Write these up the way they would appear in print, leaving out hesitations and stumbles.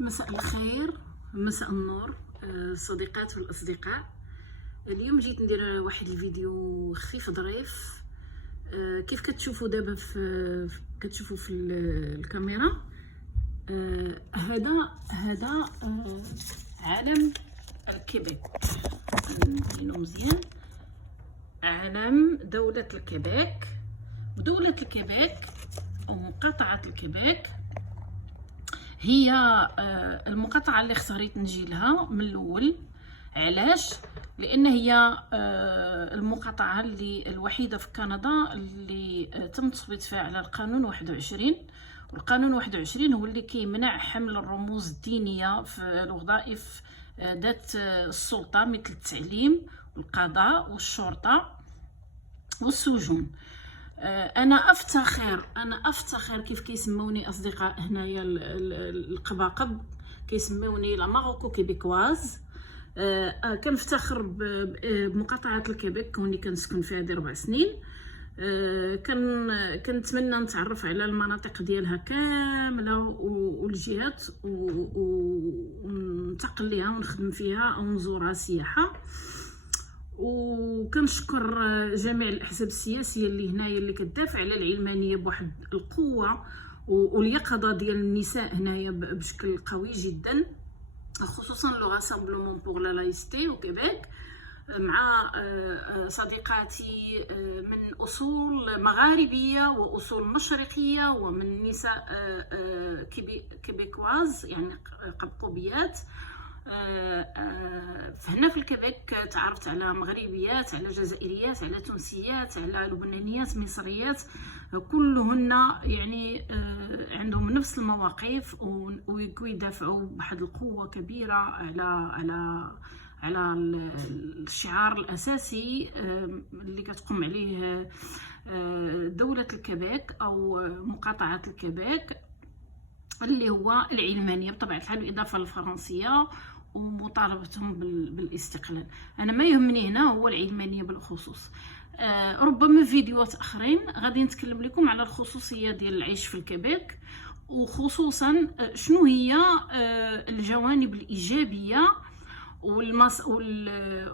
مساء الخير، مساء النور، الصديقات والأصدقاء. اليوم جيت ندير واحد الفيديو خفيف ظريف. كيف كتشوفوا دابا كتشوفوا في الكاميرا. هذا علم الكيبيك. نبينو مزيان. علم دولة الكيبيك. ودولة الكيبيك أو مقاطعة الكيبيك هي المقاطعة اللي اختاريت نجي لها من الأول. علاش؟ لأن هي المقاطعة اللي الوحيدة في كندا اللي تم التصويت فيها على القانون 21. والقانون 21 هو اللي كيمنع حمل الرموز الدينية في الوظائف ذات السلطة، مثل التعليم والقضاء والشرطة والسجون. انا افتخر كيف كيسموني اصدقاء هنايا القباقب، كيسموني لا ماروكو كيبيكواز. كنفتخر بمقاطعه الكيبيك كوني كنسكن فيها هذه 4 سنين. كنتمنى نتعرف على المناطق ديالها كامله والجهات وننتقل ليها ونخدم فيها او نزورها سياحه. وكنشكر جميع الاحزاب السياسيه اللي هنايا اللي كتدافع على العلمانيه بواحد القوه واليقظه ديال النساء هنايا بشكل قوي جدا، خصوصا لو راسامبلومون بور لا لايستي او كيبيك، مع صديقاتي من اصول مغاربيه واصول مشرقيه ومن نساء كيبيكواز يعني قبقوبيات. فهنا في الكيبيك تعرفت على مغربيات، على جزائريات، على تونسيات، على لبنانيات، مصريات، كلهن يعني عندهم نفس المواقف ويدافعوا بواحد القوة كبيرة على الشعار الأساسي اللي كتقوم عليه دولة الكيبيك أو مقاطعة الكيبيك، اللي هو العلمانية بطبيعة الحال بالإضافة للفرنسية ومطالبتهم بالاستقلال. أنا ما يهمني هنا هو العلمانية بالخصوص. ربما فيديوهات آخرين غادي نتكلم لكم على الخصوصية ديال العيش في الكيبيك، وخصوصا شنو هي الجوانب الإيجابية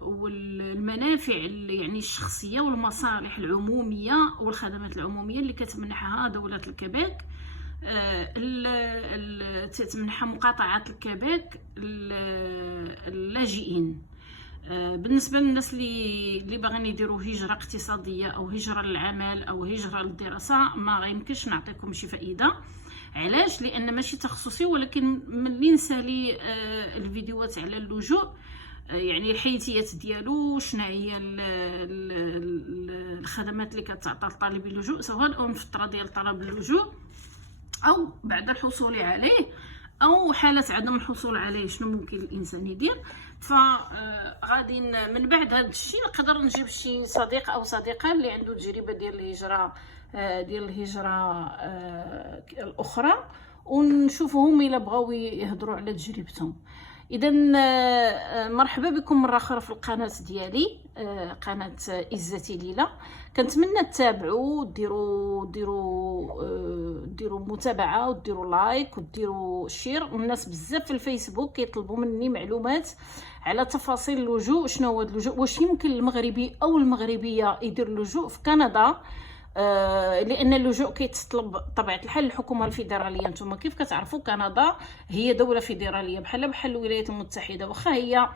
والمنافع يعني الشخصية والمصالح العمومية والخدمات العمومية اللي كتمنحها دولة الكيبيك، تتمنحها مقاطعة الكيبيك اللاجئين. بالنسبة للناس اللي باغيين يديروا هجرة اقتصادية أو هجرة للعمل أو هجرة للدراسة، ما غيمكنش نعطيكم شي فائدة. علاش؟ لأن ماشي تخصصي، ولكن ملي نسالي الفيديوهات على اللجوء، يعني الحيثيات ديالو، شنو هي الخدمات اللي كتعطى لطالب اللجوء سواء في الفترة ديال طلب اللجوء او بعد الحصول عليه، او حالة عدم الحصول عليه شنو ممكن الانسان يدير. فغادي من بعد هذا الشيء نقدر نجيب شي صديق او صديقه اللي عنده تجربه ديال الهجره الاخرى، ونشوفهم الا بغاو يهضروا على تجربتهم. اذا مرحبا بكم مره اخرى في القناه ديالي، قناه عزتي ليلى. كنتمنى تتابعوا ديروا متابعه وديروا لايك وديروا شير. الناس بزاف في الفيسبوك كيطلبوا مني معلومات على تفاصيل اللجوء، شنو هو اللجوء، واش يمكن المغربي او المغربيه يدير اللجوء في كندا. لان اللجوء كيتطلب بطبيعه الحال الحكومه الفيدراليه. نتوما كيف كتعرفوا كندا هي دوله فيدراليه بحال الولايات المتحده، واخا هي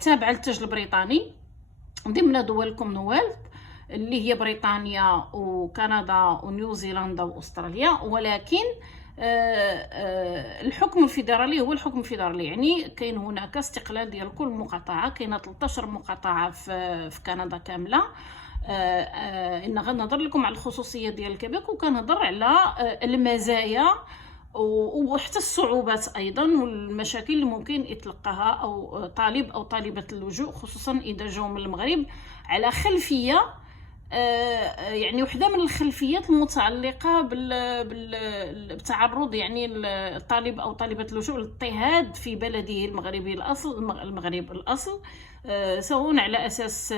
تابعه للتاج البريطاني ضمن دول الكومنولث اللي هي بريطانيا وكندا ونيوزيلندا واستراليا، ولكن الحكم الفيدرالي هو الحكم الفيدرالي. يعني كاين هناك استقلال ديال كل مقاطعه. كاينه 13 مقاطعه في كندا كامله. ان غنهضر لكم على الخصوصيه ديال الكيبيك، وكنهضر على المزايا وحتى الصعوبات ايضا والمشاكل اللي ممكن يتلقاها او طالب او طالبه اللجوء، خصوصا اذا جاوا من المغرب على خلفيه يعني وحده من الخلفيات المتعلقه بالتعرض يعني الطالب او طالبه اللجوء للاضطهاد في بلده المغربي المغرب الاصل، سواء على اساس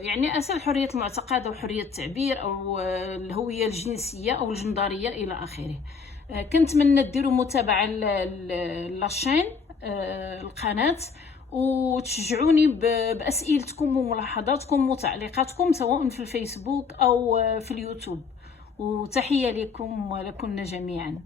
يعني اساس حريه المعتقد او حريه التعبير او الهويه الجنسيه او الجندريه الى اخره. كنتمنى ديروا متابعه لاشين، القناه، وتشجعوني باسئلتكم وملاحظاتكم وتعليقاتكم سواء في الفيسبوك او في اليوتيوب. وتحيه لكم ولكن جميعا.